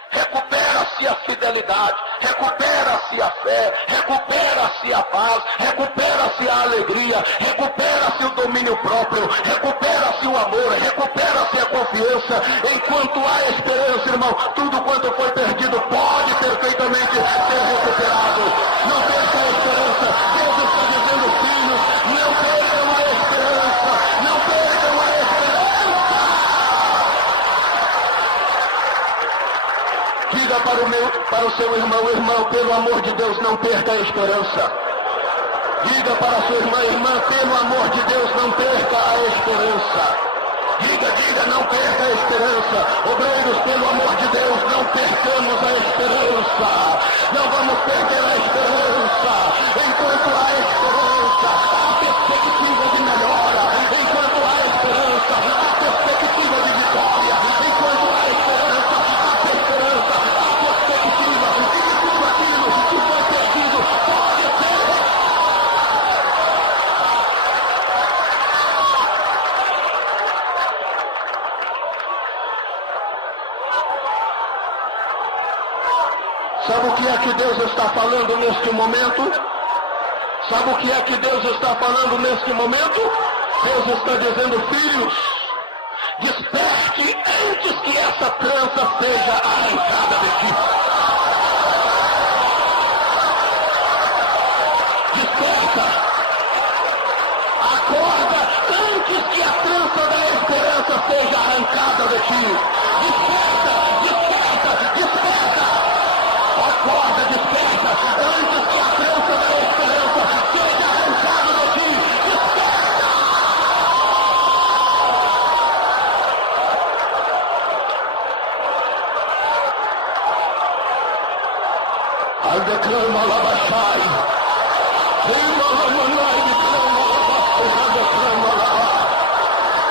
recupera-se a fidelidade, recupera-se a fé, recupera-se a paz, recupera-se a alegria, recupera-se o domínio próprio, recupera-se o amor, recupera-se a confiança. Enquanto há esperança, irmão, tudo quanto foi perdido pode perfeitamente ser recuperado. Não perca a esperança. Deus está dizendo, filhos, não percam a esperança, não percam a esperança. Diga para o seu irmão, pelo amor de Deus, não perca a esperança. Diga para a sua irmã, pelo amor de Deus, não perca a esperança. Diga, não perca a esperança. Obreiros, pelo amor de Deus, não percamos a esperança. Não vamos perder a esperança. Enquanto há esperança, há perspectiva de melhora. Enquanto há esperança, há perspectiva de vitória. Enquanto há esperança, há perspectiva de que tudo aquilo que foi perdido pode ser. Sabe o que é que Deus está falando neste momento? Sabe o que é que Deus está falando neste momento? Deus está dizendo, filhos, desperte antes que essa trança seja arrancada de ti. Desperta. Acorda antes que a trança da esperança seja arrancada de ti. Desperta. Acorda, desperta, antes que a trança da esperança seja arrancada de ti. Desperta! Aldeclama labachai. Rima lamanai, declama labachai, declama labachai.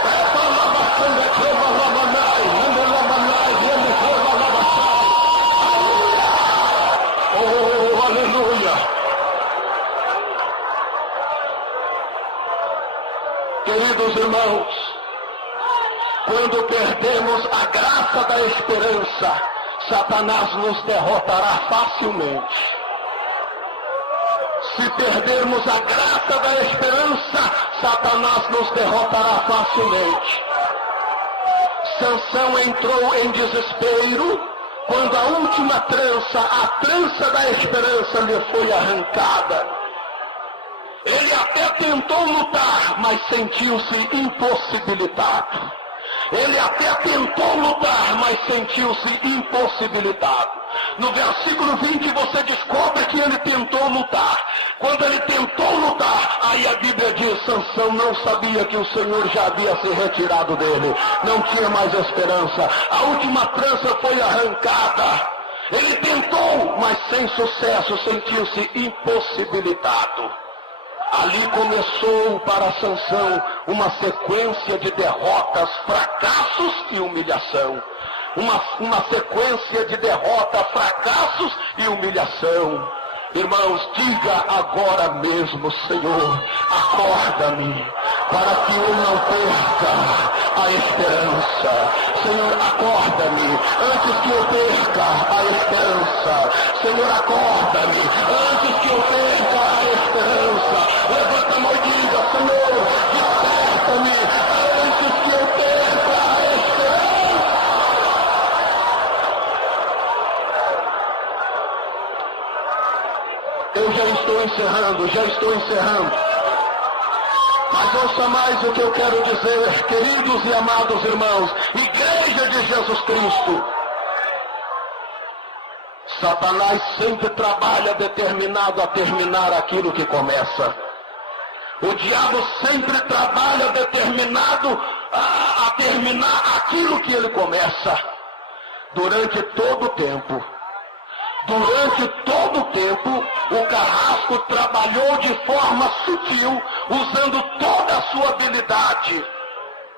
Pepa labachai, declama lamanai, ande lamanai, declama labachai. Oh, aleluia! Queridos irmãos, Quando perdemos a graça da esperança, Satanás nos derrotará facilmente. Se perdermos a graça da esperança, Satanás nos derrotará facilmente. Sansão entrou em desespero quando a última trança, a trança da esperança, lhe foi arrancada. Ele até tentou lutar, mas sentiu-se impossibilitado. Ele até tentou lutar, mas sentiu-se impossibilitado. No versículo 20 você descobre que ele tentou lutar. Quando ele tentou lutar, aí a Bíblia diz, Sansão não sabia que o Senhor já havia se retirado dele. Não tinha mais esperança. A última trança foi arrancada. Ele tentou, mas sem sucesso, sentiu-se impossibilitado. Ali começou para Sansão uma sequência de derrotas, fracassos e humilhação. Uma sequência de derrotas, fracassos e humilhação. Irmãos, diga agora mesmo, Senhor, acorda-me, para que eu não perca a esperança. Senhor, acorda-me, antes que eu perca a esperança. Senhor, acorda-me, antes que eu perca a esperança. Levanta a mão e diga, Senhor, desperta-me, antes que eu perca a esperança. Eu já estou encerrando. Mas ouça mais o que eu quero dizer, queridos e amados irmãos, Igreja de Jesus Cristo. Satanás sempre trabalha determinado a terminar aquilo que começa. O diabo sempre trabalha determinado a terminar aquilo que ele começa. Durante todo o tempo, o carrasco trabalhou de forma sutil, usando toda a sua habilidade,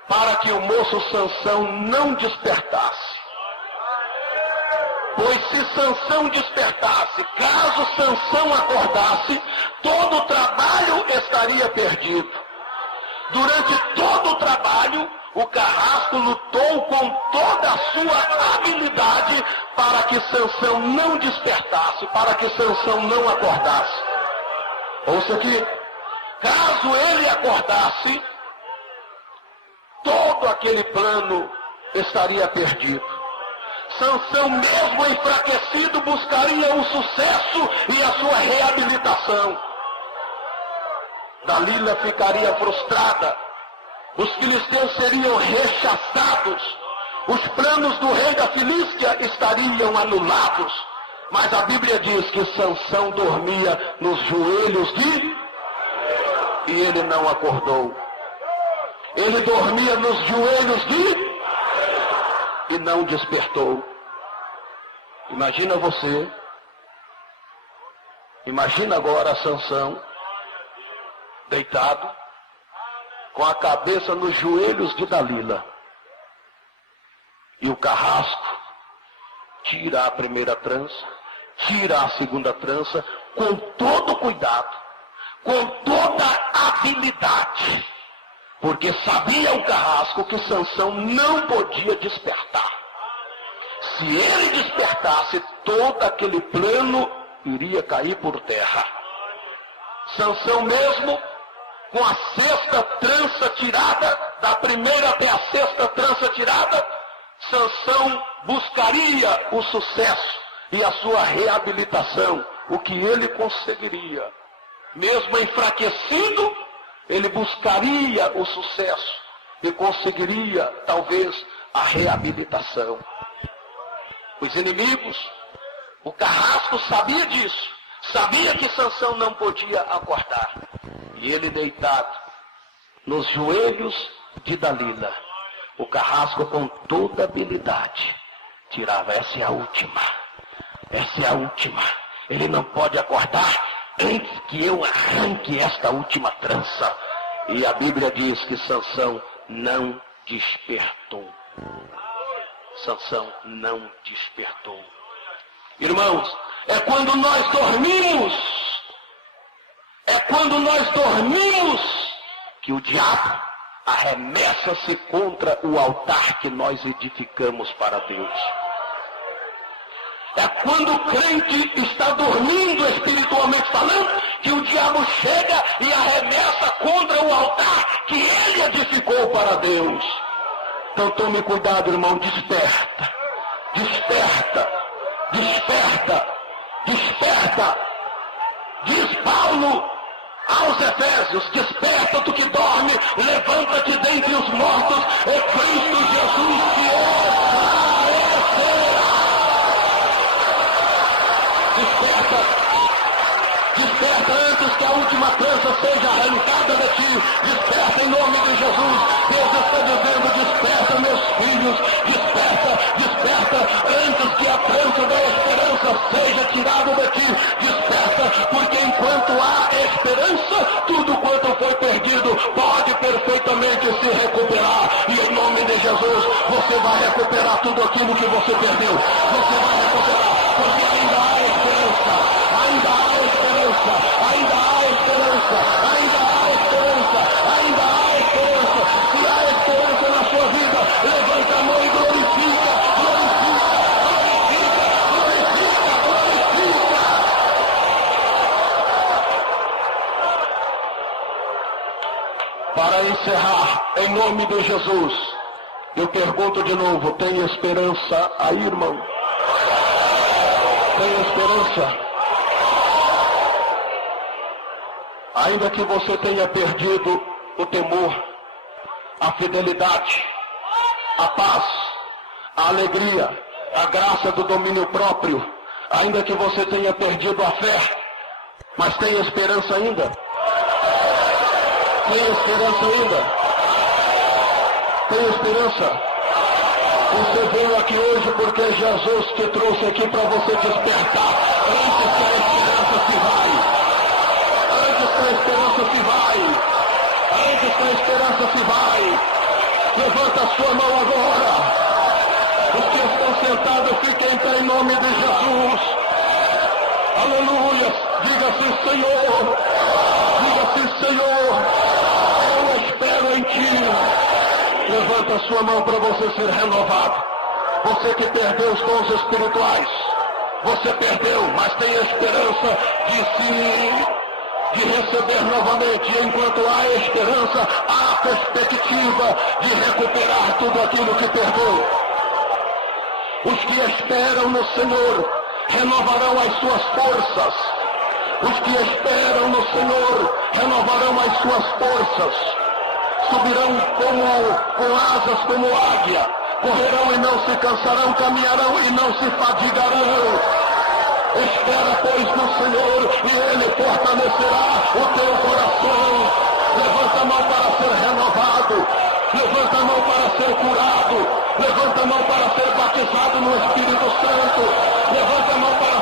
para que o moço Sansão não despertasse. Pois se Sansão despertasse, caso Sansão acordasse, todo o trabalho estaria perdido. Durante todo o trabalho, o carrasco lutou com toda a sua habilidade para que Sansão não despertasse, para que Sansão não acordasse. Ouça aqui, caso ele acordasse, todo aquele plano estaria perdido. Sansão, mesmo enfraquecido, buscaria o sucesso e a sua reabilitação. Dalila ficaria frustrada. Os filisteus seriam rechaçados. Os planos do rei da Filístia estariam anulados. Mas a Bíblia diz que Sansão dormia nos joelhos e ele não acordou. Ele dormia nos joelhos e não despertou. Imagina você. Imagina agora Sansão deitado, com a cabeça nos joelhos de Dalila. E o carrasco tira a primeira trança, tira a segunda trança, com todo cuidado, com toda habilidade. Porque sabia o carrasco que Sansão não podia despertar. Se ele despertasse, todo aquele plano iria cair por terra. Sansão mesmo, com a sexta trança tirada, da primeira até a sexta trança tirada, Sansão buscaria o sucesso e a sua reabilitação, o que ele conseguiria. Mesmo enfraquecido, ele buscaria o sucesso e conseguiria, talvez, a reabilitação. Os inimigos, o carrasco sabia disso, sabia que Sansão não podia acordar. E ele deitado nos joelhos de Dalila, o carrasco com toda habilidade tirava, essa é a última, ele não pode acordar antes que eu arranque esta última trança. E a Bíblia diz que Sansão não despertou. Sansão não despertou. Irmãos, é quando nós dormimos que o diabo arremessa-se contra o altar que nós edificamos para Deus. É quando o crente está dormindo espiritualmente falando, que o diabo chega e arremessa contra o altar que ele edificou para Deus. Então tome cuidado, irmão, desperta, desperta, desperta, desperta. Diz Paulo aos Efésios: desperta tu que dorme, levanta-te dentre os mortos, é Cristo Jesus que esclarecerá. Desperta. Desperta antes que a última trança seja arrancada de ti. Desperta em nome de Jesus. Deus está dizendo: desperta, meus filhos. Desperta, desperta antes que a trança da esperança seja tirada de ti. Desperta, porque enquanto há esperança, tudo quanto foi perdido pode perfeitamente se recuperar. E em nome de Jesus, você vai recuperar tudo aquilo que você perdeu. Você vai recuperar, porque ainda há esperança. Ainda há esperança, ainda há esperança, ainda há esperança, ainda há esperança. Se há esperança na sua vida, levanta a mão e glorifica, glorifica, glorifica, glorifica, glorifica. Para encerrar, em nome de Jesus, eu pergunto de novo: tem esperança aí, irmão? Tem esperança? Ainda que você tenha perdido o temor, a fidelidade, a paz, a alegria, a graça do domínio próprio, ainda que você tenha perdido a fé, mas tem esperança ainda? Tem esperança ainda? Tem esperança? Você veio aqui hoje porque Jesus te trouxe aqui para você despertar antes que a esperança se vai. A esperança se vai, antes que a esperança se vai. Levanta a sua mão agora. Os que estão sentados, fiquem em pé em nome de Jesus. Aleluia. Diga assim: Senhor, diga assim: Senhor, eu espero em ti. Levanta a sua mão para você ser renovado. Você que perdeu os dons espirituais, você perdeu, mas tem a esperança de receber novamente. Enquanto há esperança, há perspectiva de recuperar tudo aquilo que perdeu. Os que esperam no Senhor renovarão as suas forças. Os que esperam no Senhor renovarão as suas forças. Subirão com asas como águia. Correrão e não se cansarão, caminharão e não se fadigarão. Espera, pois, no Senhor, e Ele fortalecerá o teu coração. Levanta a mão para ser renovado. Levanta a mão para ser curado. Levanta a mão para ser batizado no Espírito Santo. Levanta a mão para